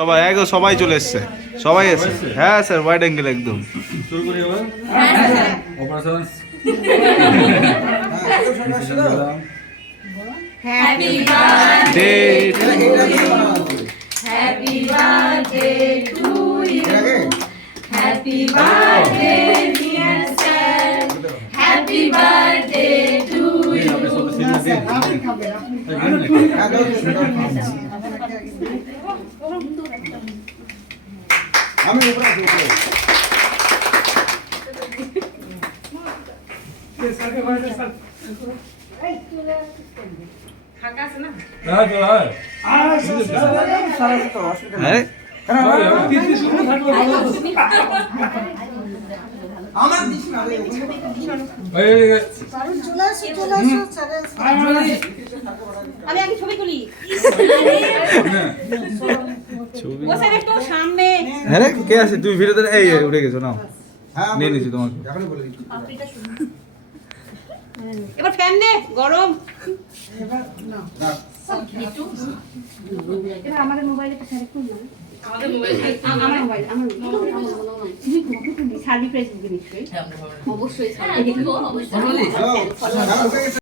সবাই একদম সবাই চলে এসছে, সবাই এসছে। হ্যাঁ স্যার, ওয়াইড অ্যাঙ্গেল একদম। শুরু করি এবার operation. Happy birthday to you, happy birthday to you, happy birthday dear sir, happy birthday to you. আমি আমার দিস না আমি আগে ছবি তুলি। ও স্যার একটু সামনে। হ্যাঁ রে, কে আছে? তুমি ভিডিওতে এই উঠে গেছো, নাও নিয়ে নিছি তোমাকে। এখনই বলে দিচ্ছি। এবার ফ্যান নে, গরম। এবার আমাদের মোবাইলে তো স্যার একটু না। আমাদের মোবাইল, আমার মোবাইল, তুমি সার্ভি প্রাইস দিবি নিশ্চয়ই। অবশ্যই সার্ভি।